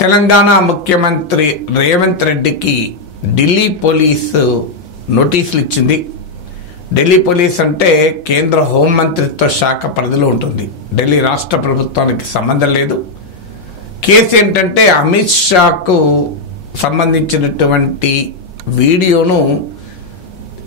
తెలంగాణ ముఖ్యమంత్రి రేవంత్ రెడ్డికి ఢిల్లీ పోలీసు నోటీసులు ఇచ్చింది. ఢిల్లీ పోలీస్ అంటే కేంద్ర హోంమంత్రిత్వ శాఖ పరిధిలో ఉంటుంది. ఢిల్లీ రాష్ట్ర ప్రభుత్వానికి సంబంధం లేదు. కేసు ఏంటంటే అమిత్ షాకు సంబంధించినటువంటి వీడియోను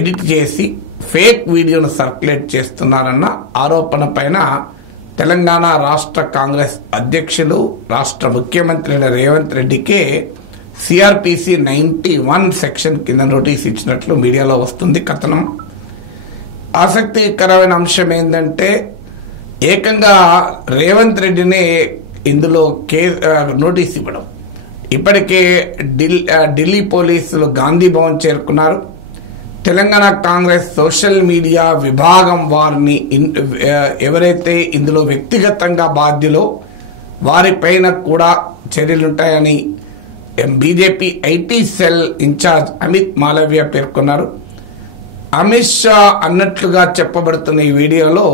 ఎడిట్ చేసి ఫేక్ వీడియోను సర్క్యులేట్ చేస్తున్నారన్న ఆరోపణ పైన తెలంగాణ రాష్ట్ర కాంగ్రెస్ అధ్యక్షులు రాష్ట్ర ముఖ్యమంత్రి రేవంత్ రెడ్డికే సిఆర్పిసి 91 సెక్షన్ కింద నోటీస్ ఇచ్చినట్లు మీడియాలో వస్తుంది కథనం. ఆసక్తికరమైన అంశం ఏంటంటే ఏకంగా రేవంత్ రెడ్డినే ఇందులో నోటీస్ ఇవ్వడం. ఇప్పటికే ఢిల్లీ పోలీసులు గాంధీ భవన్ చేరుకున్నారు. తెలంగాణ కాంగ్రెస్ సోషల్ మీడియా విభాగం వారిని ఎవరైతే ఇందులో వ్యక్తిగతంగా బాధ్యులో వారిపైన కూడా చర్యలుంటాయని BJP IT cell incharge Amit Malviya పేర్కొన్నారు. అమిత్ షా అన్నట్లుగా చెప్పబడుతున్న ఈ వీడియోలో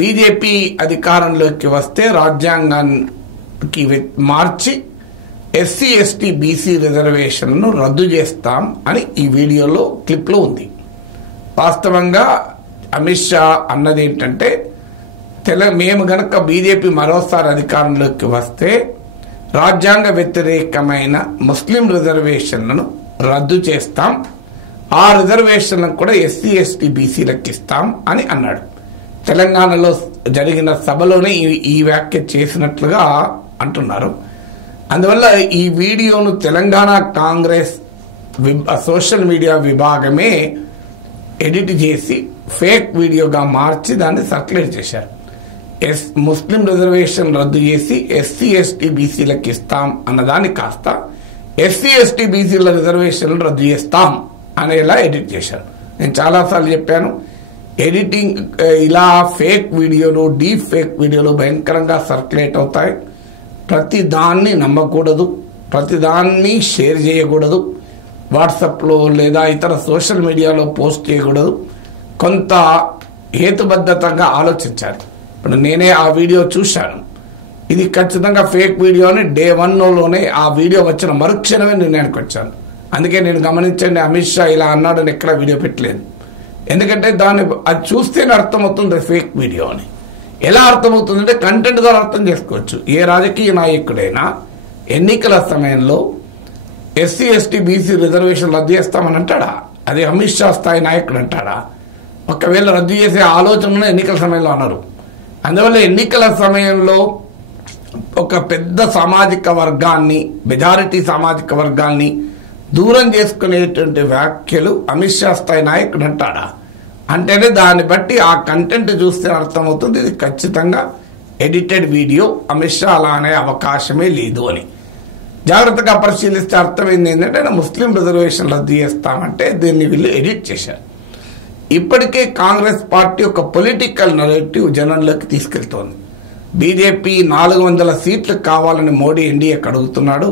బీజేపీ అధికారంలోకి వస్తే రాజ్యాంగానికి మార్చి ఎస్సీ ఎస్టీ బీసీ రిజర్వేషన్లను రద్దు చేస్తాం అని ఈ వీడియోలో క్లిప్లో ఉంది. వాస్తవంగా అమిత్ షా అన్నది ఏంటంటే మేము గనక బీజేపీ మరోసారి అధికారంలోకి వస్తే రాజ్యాంగ వ్యతిరేకమైన ముస్లిం రిజర్వేషన్లను రద్దు చేస్తాం, ఆ రిజర్వేషన్లను కూడా ఎస్సీ ఎస్టీ బీసీలకు ఇస్తాం అని అన్నాడు. తెలంగాణలో జరిగిన సభలోనే ఈ వ్యాఖ్య చేసినట్లుగా అంటున్నారు. అందువల్ల ఈ వీడియోను తెలంగాణ కాంగ్రెస్ సోషల్ మీడియా విభాగమే ఎడిట్ చేసి ఫేక్ వీడియోగా మార్చి దాన్ని సర్క్యులేట్ చేశారు. ముస్లిం రిజర్వేషన్ రద్దు చేసి ఎస్సీ ఎస్టీ బీసీలకు ఇస్తాం అన్నదాన్ని కాస్త ఎస్సీ ఎస్టీ బీసీల రిజర్వేషన్లు రద్దు చేస్తాం అనేలా ఎడిట్ చేశారు. నేను చాలాసార్లు చెప్పాను, ఎడిటింగ్ ఇలా ఫేక్ వీడియోలు డీప్ ఫేక్ వీడియోలు భయంకరంగా సర్క్యులేట్ అవుతాయి. ప్రతి దాన్ని నమ్మకూడదు, ప్రతి దాన్ని షేర్ చేయకూడదు, వాట్సాప్లో లేదా ఇతర సోషల్ మీడియాలో పోస్ట్ చేయకూడదు. కొంత హేతుబద్ధతంగా ఆలోచించాలి. ఇప్పుడు నేనే ఆ వీడియో చూశాను, ఇది ఖచ్చితంగా ఫేక్ వీడియో అని డే 1లోనే ఆ వీడియో వచ్చిన మరుక్షణమే నిర్ణయానికి వచ్చాను. అందుకే నేను గమనించండి, అమిత్ షా ఇలా అన్నాడని ఎక్కడ వీడియో పెట్టలేదు. ఎందుకంటే దాన్ని అది చూస్తేనే అర్థమవుతుంది ఫేక్ వీడియో అని. ఎలా అర్థమవుతుందంటే కంటెంట్ ద్వారా అర్థం చేసుకోవచ్చు. ఏ రాజకీయ నాయకుడైనా ఎన్నికల సమయంలో ఎస్సీ ఎస్టీ బీసీ రిజర్వేషన్ రద్దు చేస్తామని అంటాడా? అది అమిత్ షా స్థాయి నాయకుడు అంటాడా? ఒకవేళ రద్దు చేసే ఆలోచనను ఎన్నికల సమయంలో అన్నారు. అందువల్ల ఎన్నికల సమయంలో ఒక పెద్ద సామాజిక వర్గాన్ని, మెజారిటీ సామాజిక వర్గాన్ని దూరం చేసుకునేటువంటి వ్యాఖ్యలు అమిత్ షా స్థాయి నాయకుడు అంటాడా? అంటేనే దాన్ని బట్టి ఆ కంటెంట్ చూస్తే అర్థమవుతుంది ఇది ఖచ్చితంగా ఎడిటెడ్ వీడియో, అమిత్ షా అలా అనే అవకాశమే లేదు అని. జాగ్రత్తగా పరిశీలిస్తే అర్థమైంది ఏంటంటే ముస్లిం రిజర్వేషన్ రద్దు చేస్తామంటే దీన్ని వీళ్ళు ఎడిట్ చేశారు. ఇప్పటికే కాంగ్రెస్ పార్టీ ఒక పొలిటికల్ నరేటివ్ జనంలోకి తీసుకెళ్తోంది. బీజేపీ 400 సీట్లు కావాలని మోడీ ఎన్డీఏకి అడుగుతున్నాడు.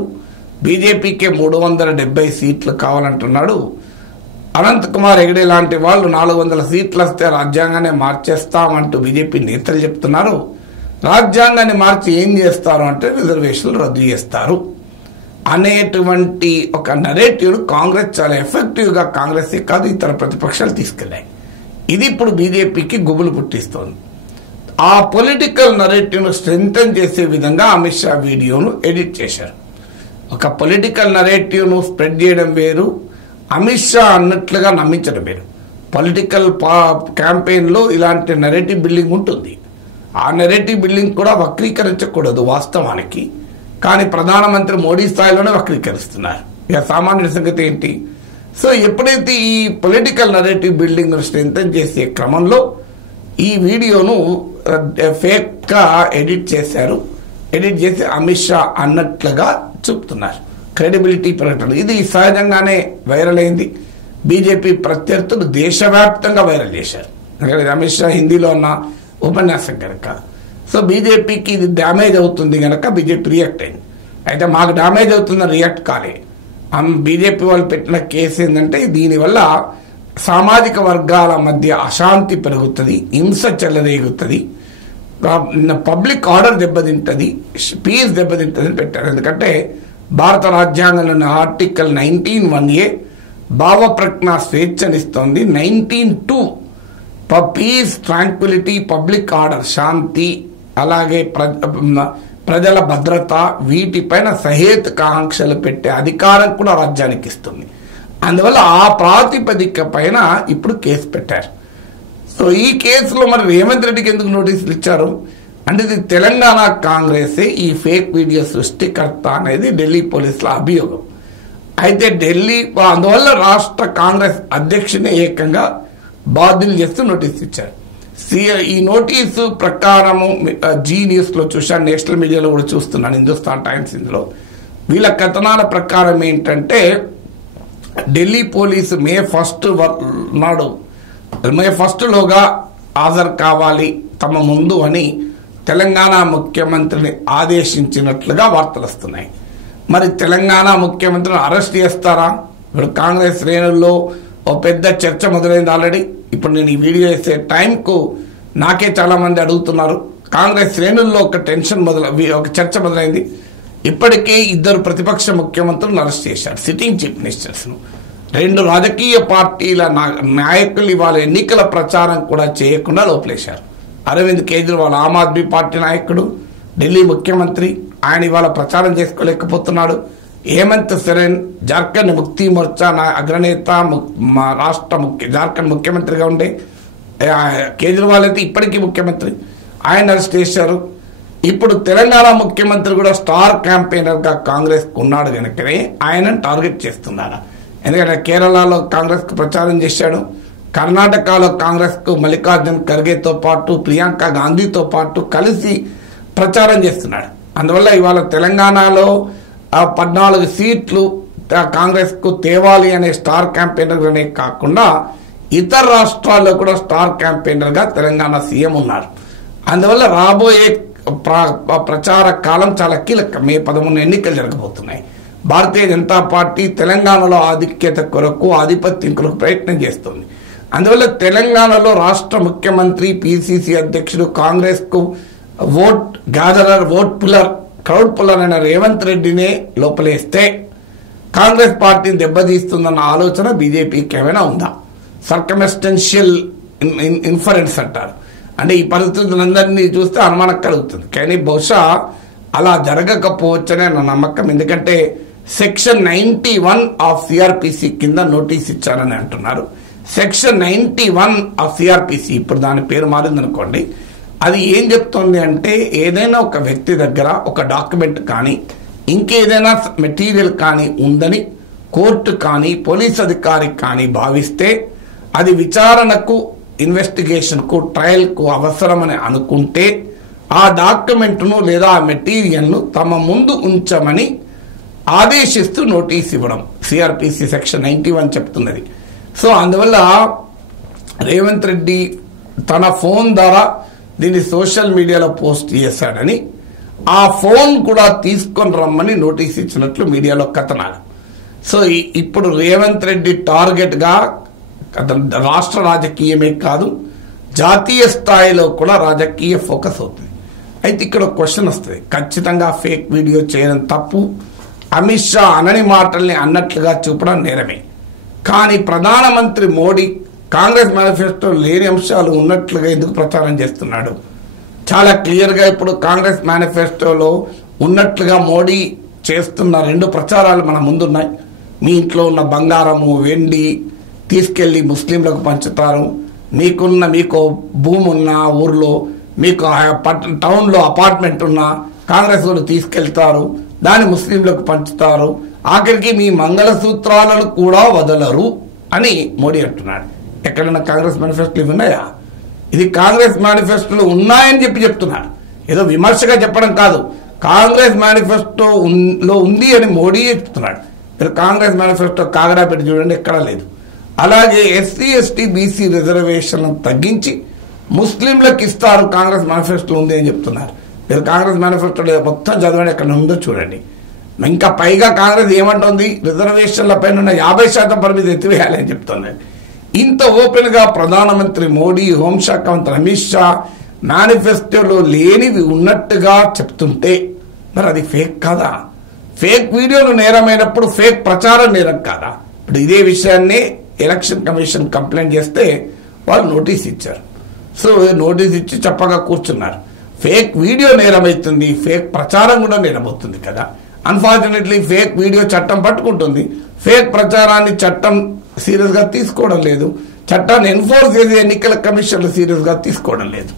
బీజేపీకే 370 సీట్లు కావాలంటున్నాడు. అనంత్ కుమార్ హెగడే లాంటి వాళ్ళు 400 సీట్లు వస్తే రాజ్యాంగాన్ని మార్చేస్తామంటూ బీజేపీ నేతలు చెప్తున్నారు. రాజ్యాంగాన్ని మార్చి ఏం చేస్తారు అంటే రిజర్వేషన్లు రద్దు చేస్తారు అనేటువంటి ఒక నరేటివ్ను కాంగ్రెస్ చాలా ఎఫెక్టివ్గా కాంగ్రెస్ కాదు ఇతర ప్రతిపక్షాలు తీసుకెళ్లాయి. ఇది ఇప్పుడు బీజేపీకి గుబులు పుట్టిస్తోంది. ఆ పొలిటికల్ నరేటివ్ను స్ట్రెంథన్ చేసే విధంగా అమిత్ షా వీడియోను ఎడిట్ చేశారు. ఒక పొలిటికల్ నరేటివ్ను స్ప్రెడ్ చేయడం వేరు, అమిత్ షా అన్నట్లుగా నమ్మించడం వేరు. పొలిటికల్ క్యాంపెయిన్లో ఇలాంటి నెరేటివ్ బిల్డింగ్ ఉంటుంది. ఆ నెరేటివ్ బిల్డింగ్ కూడా వక్రీకరించకూడదు వాస్తవానికి, కానీ ప్రధానమంత్రి మోడీ స్థాయిలోనే వక్రీకరిస్తున్నారు. ఇక సామాన్యుడి సంగతి ఏంటి? సో ఎప్పుడైతే ఈ పొలిటికల్ నెరేటివ్ బిల్డింగ్ స్ట్రెంథన్ చేసే క్రమంలో ఈ వీడియోను ఫేక్గా ఎడిట్ చేశారు. ఎడిట్ చేసి అమిత్ షా అన్నట్లుగా చూపుతున్నారు. క్రెడిబిలిటీ పెరగటం ఇది సహజంగానే వైరల్ అయింది. బీజేపీ ప్రత్యర్థులు దేశవ్యాప్తంగా వైరల్ చేశారు. అమిత్ షా హిందీలో ఉన్న ఉపన్యాసం కనుక. సో బీజేపీకి ఇది డ్యామేజ్ అవుతుంది కనుక బీజేపీ రియాక్ట్ అయింది. అయితే మాకు డ్యామేజ్ అవుతుందని రియాక్ట్ కాలే. బీజేపీ వాళ్ళు పెట్టిన కేసు ఏంటంటే దీనివల్ల సామాజిక వర్గాల మధ్య అశాంతి పెరుగుతుంది, హింస చెలరేగుతుంది, పబ్లిక్ ఆర్డర్ దెబ్బతింటుంది, పీస్ దెబ్బతింటుంది అని పెట్టారు. ఎందుకంటే భారత రాజ్యాంగంలోని ఆర్టికల్ 19(1)A భావ ప్రజ్ఞ స్వేచ్ఛనిస్తోంది. 19(2) పీస్, ట్రాంక్విలిటీ, పబ్లిక్ ఆర్డర్, శాంతి, అలాగే ప్రజల భద్రత, వీటిపైన సహేతుక ఆంక్షలు పెట్టే అధికారం కూడా రాజ్యానికి ఇస్తుంది. అందువల్ల ఆ ప్రాతిపదిక పైన ఇప్పుడు కేసు పెట్టారు. సో ఈ కేసులో మరి రేవంత్ రెడ్డికి ఎందుకు నోటీసులు ఇచ్చారు అంటే, ఇది తెలంగాణ కాంగ్రెసే ఈ ఫేక్ వీడియో సృష్టికర్త అనేది ఢిల్లీ పోలీసుల అభియోగం. అయితే ఢిల్లీ అందువల్ల రాష్ట్ర కాంగ్రెస్ అధ్యక్షుని ఏకంగా బాధ్యులు చేస్తూ నోటీసు ఇచ్చారు. ఈ నోటీసు ప్రకారము జీ న్యూస్లో చూశాను, నేషనల్ మీడియాలో కూడా చూస్తున్నాను, హిందుస్థాన్ టైమ్స్. ఇందులో వీళ్ళ కథనాల ప్రకారం ఏంటంటే, ఢిల్లీ పోలీసు మే 1 లోగా హాజరు కావాలి తమ ముందు అని తెలంగాణ ముఖ్యమంత్రిని ఆదేశించినట్లుగా వార్తలు వస్తున్నాయి. మరి తెలంగాణ ముఖ్యమంత్రిని అరెస్ట్ చేస్తారా? ఇప్పుడు కాంగ్రెస్ శ్రేణుల్లో ఓ పెద్ద చర్చ మొదలైంది ఆల్రెడీ. ఇప్పుడు నేను ఈ వీడియో వేసే టైంకు నాకే చాలా మంది అడుగుతున్నారు. కాంగ్రెస్ శ్రేణుల్లో ఒక చర్చ మొదలైంది. ఇప్పటికే 2 ప్రతిపక్ష ముఖ్యమంత్రులను అరెస్ట్ చేశారు, సిట్టింగ్ చీఫ్ మినిస్టర్స్ను. 2 రాజకీయ పార్టీల నాయకులు ఇవాళ ఎన్నికల ప్రచారం కూడా చేయకుండా లోపలేశారు. అరవింద్ కేజ్రీవాల్ ఆమ్ ఆద్మీ పార్టీ నాయకుడు, ఢిల్లీ ముఖ్యమంత్రి, ఆయన ఇవాళ ప్రచారం చేసుకోలేకపోతున్నాడు. హేమంత్ సోరెన్ జార్ఖండ్ ముక్తి మోర్చా అగ్రనేత, జార్ఖండ్ ముఖ్యమంత్రిగా ఉండే కేజ్రీవాల్ అయితే ఇప్పటికీ ముఖ్యమంత్రి, ఆయన అరెస్ట్ చేశారు. ఇప్పుడు తెలంగాణ ముఖ్యమంత్రి కూడా స్టార్ క్యాంపెయినర్గా కాంగ్రెస్ ఉన్నాడు కనుకనే ఆయనను టార్గెట్ చేస్తున్నారు. ఎందుకంటే కేరళలో కాంగ్రెస్ కు ప్రచారం చేశాడు, కర్ణాటకలో కాంగ్రెస్ కు మల్లికార్జున్ ఖర్గేతో పాటు ప్రియాంక గాంధీతో పాటు కలిసి ప్రచారం చేస్తున్నాడు. అందువల్ల ఇవాళ తెలంగాణలో 14 సీట్లు కాంగ్రెస్ కు తేవాలి అనే స్టార్ క్యాంపెయినర్ అనే కాకుండా ఇతర రాష్ట్రాల్లో కూడా స్టార్ క్యాంపెయినర్ గా తెలంగాణ సీఎం ఉన్నారు. అందువల్ల రాబోయే ప్రచార కాలం చాలా కీలకం. మే 11 ఎన్నికలు జరగబోతున్నాయి. భారతీయ జనతా పార్టీ తెలంగాణలో ఆధిక్యత కొరకు, ఆధిపత్యం కొరకు ప్రయత్నం చేస్తుంది. అందువల్ల తెలంగాణలో రాష్ట్ర ముఖ్యమంత్రి, పిసిసి అధ్యక్షుడు, కాంగ్రెస్ కు ఓట్ గ్యాదరర్, క్రౌడ్ పుల్లర్ అయిన రేవంత్ రెడ్డినే లోపలేస్తే కాంగ్రెస్ పార్టీని దెబ్బతీస్తుందన్న ఆలోచన బీజేపీకి ఏమైనా ఉందా? సర్కమ్స్టెన్షియల్ ఇన్ఫరెన్స్ అంటారు. అంటే ఈ పరిస్థితులందరినీ చూస్తే అనుమానం కలుగుతుంది. కానీ బహుశా అలా జరగకపోవచ్చనే నా నమ్మకం. ఎందుకంటే సెక్షన్ 91 ఆఫ్ సిఆర్పిసి కింద నోటీస్ ఇచ్చారని అంటున్నారు. సెక్షన్ 91 ఆఫ్ సిఆర్పిసి, ఇప్పుడు దాని పేరు మారిందనుకోండి, అది ఏం చెప్తుంది అంటే, ఏదైనా ఒక వ్యక్తి దగ్గర ఒక డాక్యుమెంట్ కానీ ఇంకేదైనా మెటీరియల్ కానీ ఉందని కోర్టు కానీ పోలీస్ అధికారి కానీ భావిస్తే అది విచారణకు, ఇన్వెస్టిగేషన్కు, ట్రయల్కు అవసరమని అనుకుంటే ఆ డాక్యుమెంట్ను లేదా ఆ మెటీరియల్ను తమ ముందు ఉంచమని ఆదేశిస్తూ నోటీస్ ఇవ్వడం సిఆర్పిసి సెక్షన్ 91 చెప్తున్నది. సో అందువల్ల రేవంత్ రెడ్డి తన ఫోన్ ద్వారా దీన్ని సోషల్ మీడియాలో పోస్ట్ చేశాడని, ఆ ఫోన్ కూడా తీసుకొని రమ్మని నోటీస్ ఇచ్చినట్లు మీడియాలో కథనాలు. సో ఇప్పుడు రేవంత్ రెడ్డి టార్గెట్ గా రాష్ట్ర రాజకీయమే కాదు, జాతీయ స్థాయిలో కూడా రాజకీయ ఫోకస్ అవుతుంది. అయితే ఇక్కడ క్వశ్చన్ వస్తుంది, ఖచ్చితంగా ఫేక్ వీడియో చేయడం తప్పు, అమిత్ షా అనని మాటల్ని అన్నట్లుగా చూపడం నేరమే. కానీ ప్రధానమంత్రి మోడీ కాంగ్రెస్ మేనిఫెస్టో లేని అంశాలు ఉన్నట్లుగా ఎందుకు ప్రచారం చేస్తున్నాడు? చాలా క్లియర్గా ఇప్పుడు కాంగ్రెస్ మేనిఫెస్టోలో ఉన్నట్లుగా మోడీ చేస్తున్న 2 ప్రచారాలు మన ముందున్నాయి. మీ ఇంట్లో ఉన్న బంగారము, వెండి తీసుకెళ్లి ముస్లింలకు పంచుతారు, మీకు భూమి ఉన్న ఊర్లో, మీకు టౌన్లో అపార్ట్మెంట్ ఉన్న కాంగ్రెస్ వాళ్ళు తీసుకెళ్తారు, దాన్ని ముస్లింలకు పంచుతారు, ఆఖరికి మీ మంగళసూత్రాలను కూడా వదలరు అని మోడీ అంటున్నాడు. ఎక్కడన్నా కాంగ్రెస్ మేనిఫెస్టోలు ఉన్నాయా? ఇది కాంగ్రెస్ మేనిఫెస్టోలు ఉన్నాయని చెప్తున్నారు. ఏదో విమర్శగా చెప్పడం కాదు, కాంగ్రెస్ మేనిఫెస్టోలో ఉంది అని మోడీ చెప్తున్నాడు. మీరు కాంగ్రెస్ మేనిఫెస్టో కాగడా పెట్టి చూడండి, ఎక్కడా లేదు. అలాగే ఎస్సీ ఎస్టీ బీసీ రిజర్వేషన్లను తగ్గించి ముస్లింలకు ఇస్తారు కాంగ్రెస్ మేనిఫెస్టో ఉంది అని చెప్తున్నారు. మీరు కాంగ్రెస్ మేనిఫెస్టో మొత్తం చదవండి, ఎక్కడ ఉందో చూడండి. ఇంకా పైగా కాంగ్రెస్ ఏమంటుంది, రిజర్వేషన్ల పైన ఉన్న 50% పరిమితి ఎత్తివేయాలి అని చెప్తుంది. ఇంత ఓపెన్ గా ప్రధానమంత్రి మోడీ, హోంశాఖ మంత్రి అమిత్ షా, మేనిఫెస్టోలో లేనివి ఉన్నట్టుగా చెప్తుంటే మరి అది ఫేక్ కాదా? ఫేక్ వీడియోలు నేరమైనప్పుడు ఫేక్ ప్రచారం నేరం కాదా? ఇప్పుడు ఇదే విషయాన్ని ఎలక్షన్ కమిషన్ కంప్లైంట్ చేస్తే వాళ్ళు నోటీస్ ఇచ్చారు. సో నోటీస్ ఇచ్చి చెప్పగా కూర్చున్నారు. ఫేక్ వీడియో నేరమవుతుంది, ఫేక్ ప్రచారం కూడా నేరమవుతుంది కదా. అన్ఫార్చునేట్లీ ఫేక్ వీడియో చట్టం పట్టుకుంటుంది, ఫేక్ ప్రచారాన్ని చట్టం సీరియస్ గా తీసుకోవడం లేదు, చట్టాన్ని ఎన్ఫోర్స్ చేసే ఎన్నికల కమిషన్లు సీరియస్ గా తీసుకోవడం లేదు.